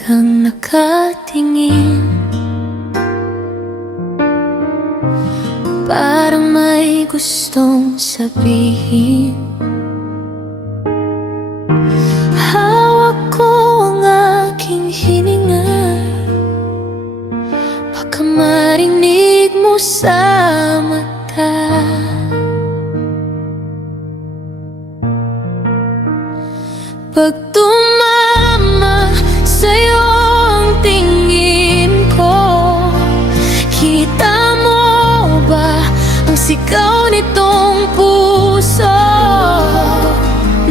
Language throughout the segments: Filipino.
kang nakatingin, parang may gustong sabihin. Hawak ko ang aking hininga, baka marinig mo sa mata. Pag tumama sa'yo ang tingin ko, kita mo ba ang sigaw nitong puso?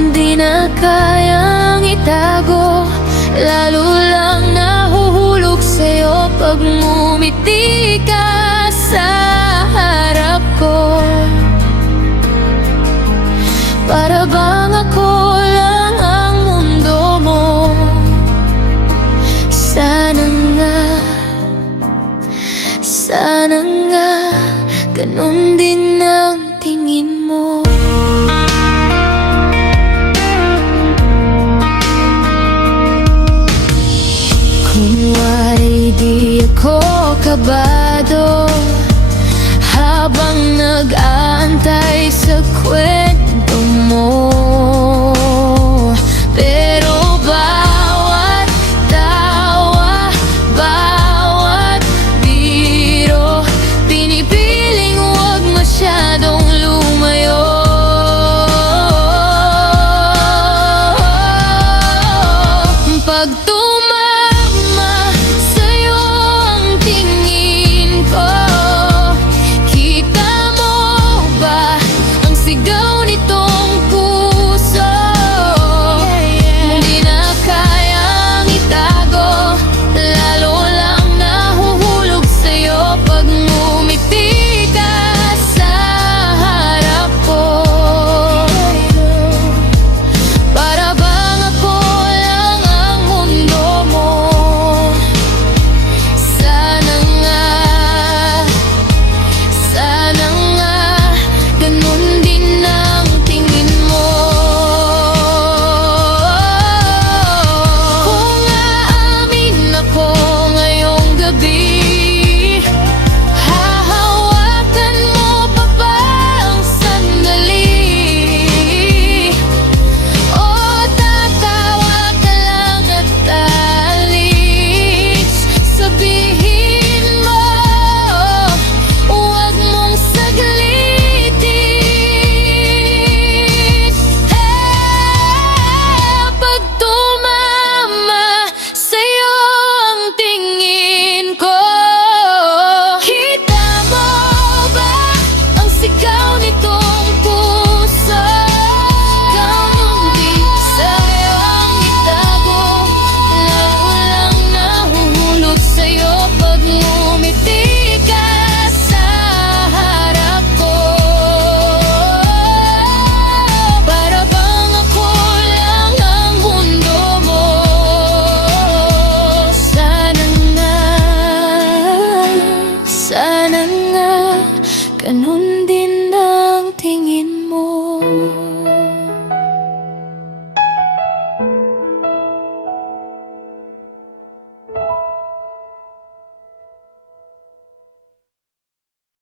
Di na kayang itago, lalo lang nahuhulog sa'yo pag ngumiti ka sa harap ko. Para bang ako lang ang mundo mo. Sana nga ganun din ang tingin mo. Kunwari di ako kabado habang nag-aantay sa kwento mo.